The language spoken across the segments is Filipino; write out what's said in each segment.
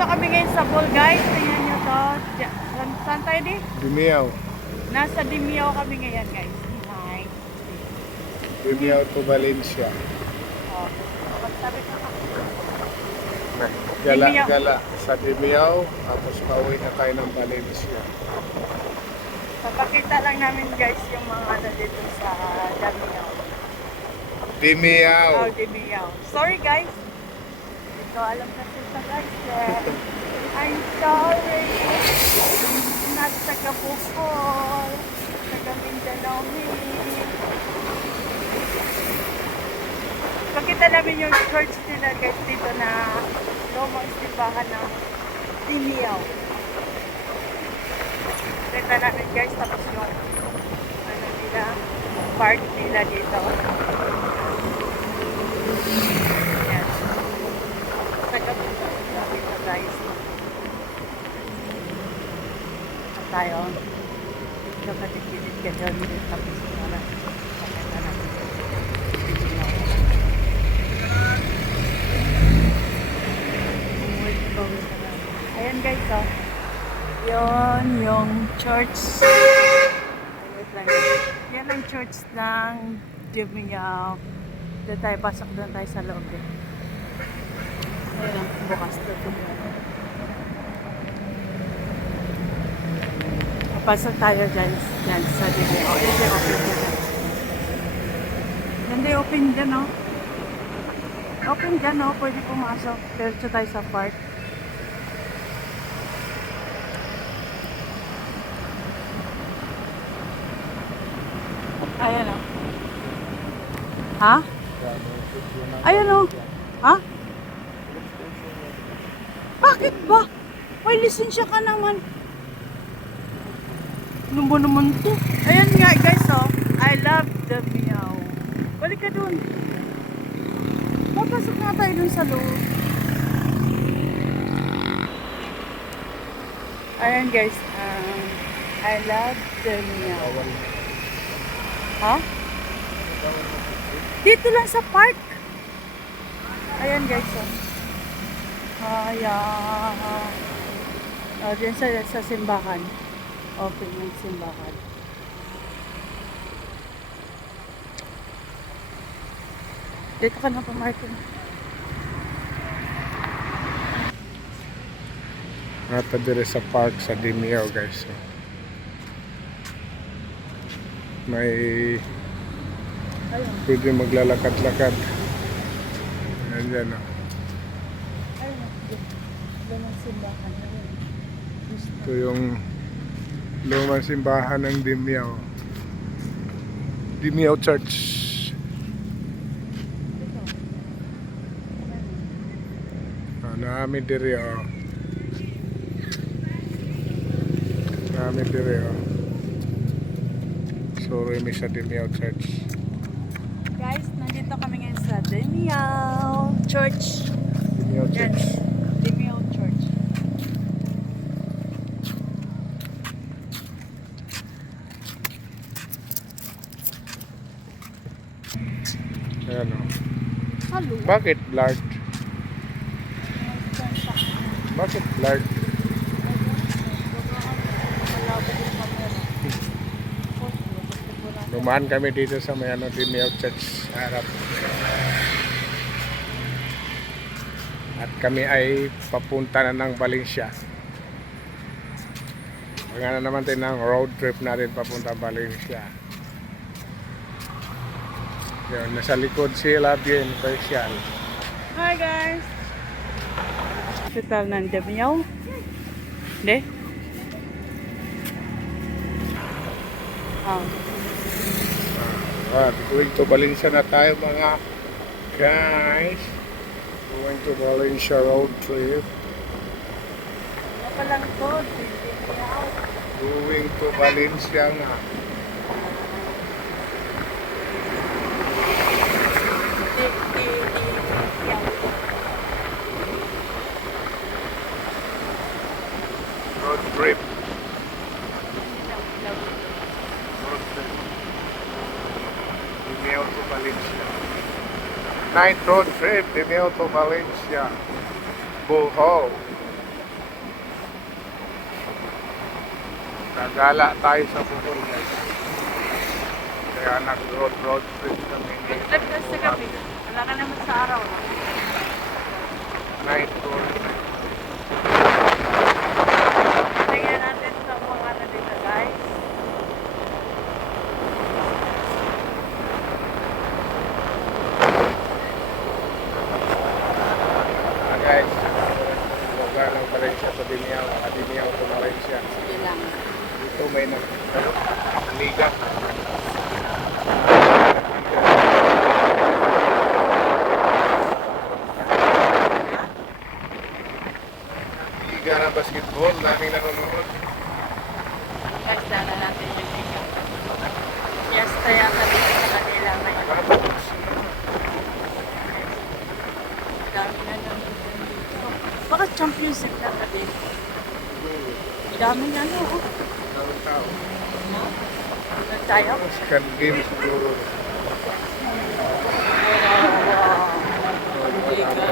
Nandito kami ngayon sa pool, guys. Tingnan nyo to. Saan tayo di? Dimiao. Nasa Dimiao kami ngayon, guys. Hi. Dimiao to Valencia. Oh. Sabi ko, Dimiao. Gala sa Dimiao, tapos pauwi na tayo ng Valencia. papakita lang namin, guys, yung mga ano dito sa Dimiao. Dimiao. Oh, Dimiao. Sorry, guys. Ito, alam kasi sa guys. I'm sorry. Not sa Kapupol. Taga Mindanao. Pakita namin yung church nila, guys, dito na lumang simbahan ng Dimiao. Pakita namin, guys, tapos yung ano nila, park nila dito. Ayan. Taga Mindanao dito, guys. Tayo. Ito katigilid ka doon. Tapos wala. Pakita namin. Ayan guys, oh. Yun yung church. Wait lang. Yan ang church ng Dimiao. Doon tayo, pasok doon tayo sa loob din. Ayan ang bukas doon. Pasok tayo dyan sa Dimiao. Hindi open dyan. Hindi open dyan, oh. Open dyan, oh. Pwede pumasok. Pero tayo sa park. Ayan, oh. Ha? Ayan, oh. Ha? Bakit ba? May lisensya ka naman. Ano ba naman to? Ayan nga guys, oh. I love Dimiao. Balik ka dun. Papasok na tayo dun sa loob. Ayan guys, I love Dimiao. Ha? Dito lang sa park. Ayan guys, oh. Ayan. Oh, dyan sa simbahan. Open yung simbahan. Dito ka na pumarkin. Nata dire sa park sa Dimiao, guys. May Ayun. pwede maglalakad-lakad. Ayan dyan, oh. Ayun. Doon ang simbahan. Ito yung lumang simbahan ng Dimiao. Dimiao Church. Namin diri, oh. Namin diri, oh. Sorry, may sa Dimiao Church. Guys, nandito kami ngayon sa Dimiao Church. Dimiao Yan. Church. Dimiao Church. Ayan, oh. Hello. Bakit blurred? Bakit blurred? Dumaan kami dito sa may ano, Dimiao Church harap. At kami ay papunta na ng Valencia. Pagana naman tayo ng road trip natin papunta Valencia. Yun, nasa likod sila bien special. Hi guys. Hospital ng Dimiao. Hindi? Going to Valencia na tayo mga guys. Going to Valencia road trip. Ano pa lang to? Dimiao. Going to Valencia nga. Road trip. Road trip. Dimiao to Valencia. Night road trip. Dimiao to Valencia. Bohol. Nagala tayo sa Bohol guys. Kaya nag-road trip kami. Nag-trip ka sa gabi. Wala ka naman sa araw. No? Night tour. Tingnan natin sa mga ano dito guys. Guys, lugar ng Valencia sa Diniao. Diniao to Valencia. Sige lang. Dito may liga. Liga na basketball. Daming nanonood. Guys, dala natin yung liga. Fiesta yata dito sa kanila. May Tapos, dami na lang dito. Baka championship lang na din. Daming ano. Oh. daming tao. Doon tayo. Second game siguro. Hindi ganda.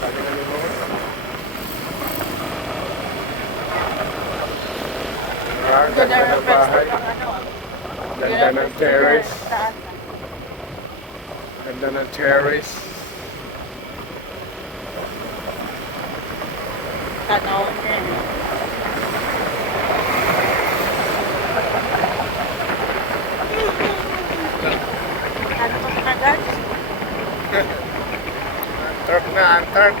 Daming nanonood. Ganda ng bahay. Ganda ng terrace. Ganda ng terrace. Tanaw niya. Ano pa na guys? Antark na, Antark.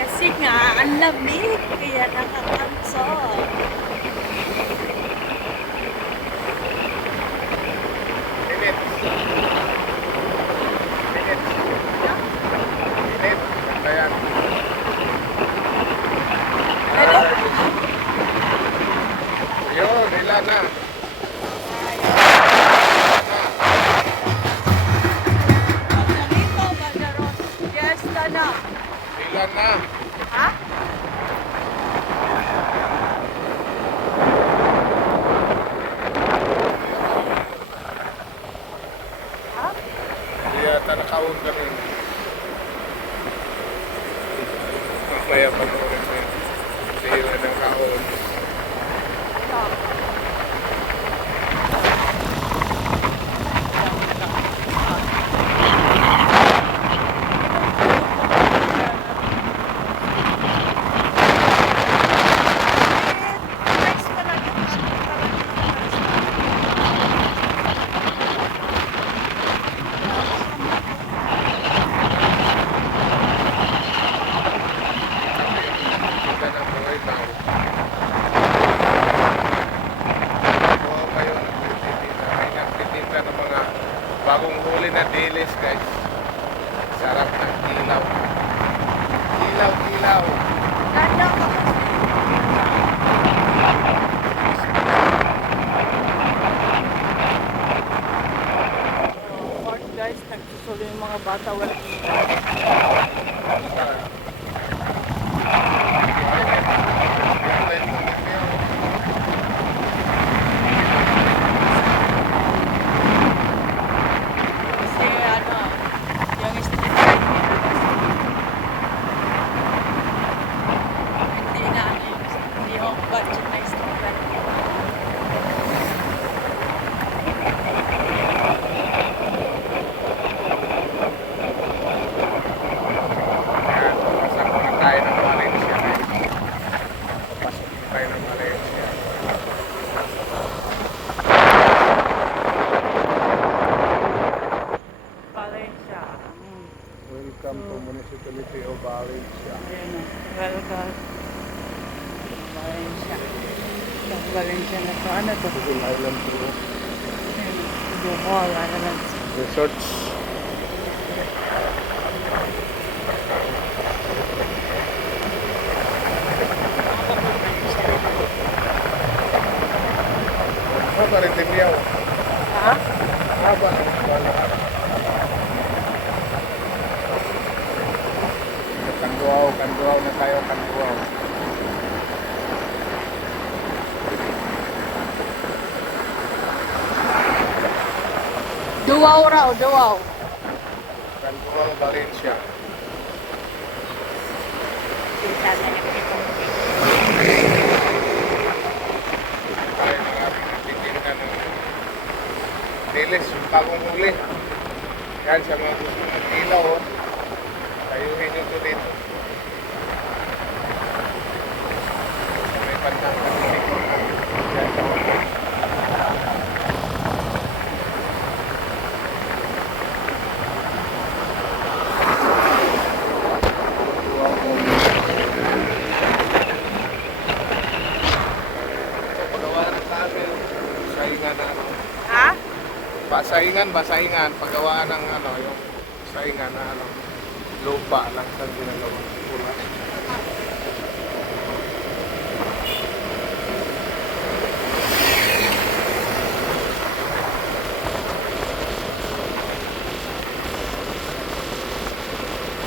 Kasi nga, ang lamig. Kaya nakakansol. Init. Init. Init. Ganda yan. Pero, Yun, ilan na. Dito, Bandaron. Fiesta na. Ilan na. Ha? Ha? Hindi yata nakaon kami. Mamaya panoorin mo yun. Sihira ng kaon. Ganda ng mga itaw. Oo, kayo nagtitinda. May nagtitinda ng mga bagong huli na dilis, guys. Sarap ng ilaw. Ilaw, ilaw. Ganda ka. Park guys, nagsusulo yung mga bata. Wala. Kasi ano, yung street light nila kasi hindi na ano hindi yung budget na street light. Ayan, pasok na tayo ng Valencia. Pasok na tayo ng Valencia. Valencia. Welcome to Municipality of Valencia. Ayan o. Welcome. Valencia. Sa Valencia na to. Ano to? Google Island to Ayan. Bohol. Ano lang. resorts. Haba rin Diniao. Ha? Haba rin bala. Kanduaw na tayo, Kanduaw. Duwaw raw, duwaw. Sandoval, Valencia. Kita na nagkitong. Tayo ng ating nagtitinda ng dilis, yung bagong huli. Yan, sa mga gusto ng ilaw, oh. Tayuhin nyo to dito. Sa may bandang katinig. Yan. Pagawa ng camel, saingan na ano. Ha? Basahingan, paggawaan ng ano, yung saingan na ano, lupa lang sa ginagawa. Pula.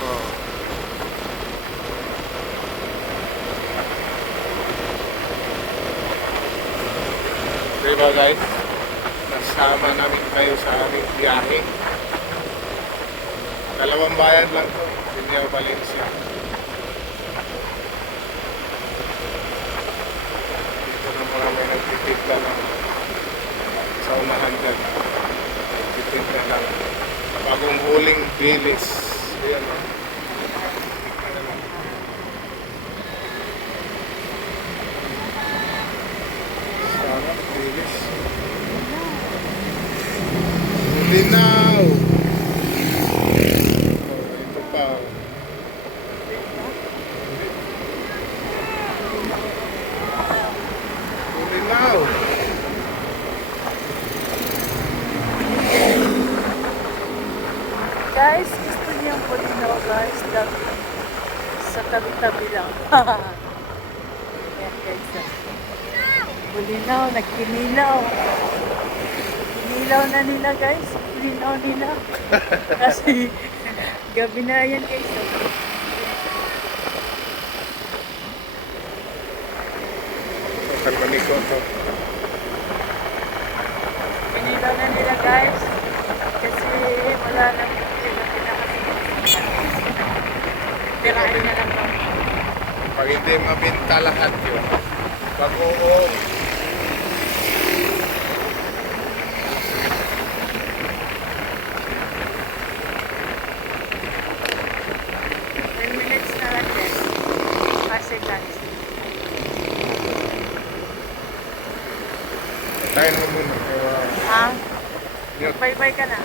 Oh. Diba guys? Nasama namin kayo sa aming biyahe. Dalawang bayan lang to, Binyaw, Valencia. Dito na mga may nagtitigla lang sa unahan dyan. Nagtitigla lang. Bagong huling bilis. Ayan o. Sarap, bilis. Linaw! Ito pa. Linaw! Guys, gusto niyo yung Bulinaw guys. Sa tabi-tabi lang. Ayan guys. Bulinaw, nagkinilaw. Kinilaw na nila guys. Bulinaw nila. Kasi gabi na yan guys. Kalmaniko to. Kinilaw na nila guys. Kasi wala na sila pinakasimulan. Tirahin na lang daw. Pag hindi mabinta lahat yun, bagoong. Minutes na lang guys. Kasi guys. Tayo na muna. Kaya, Ha? yun. Bye-bye ka na.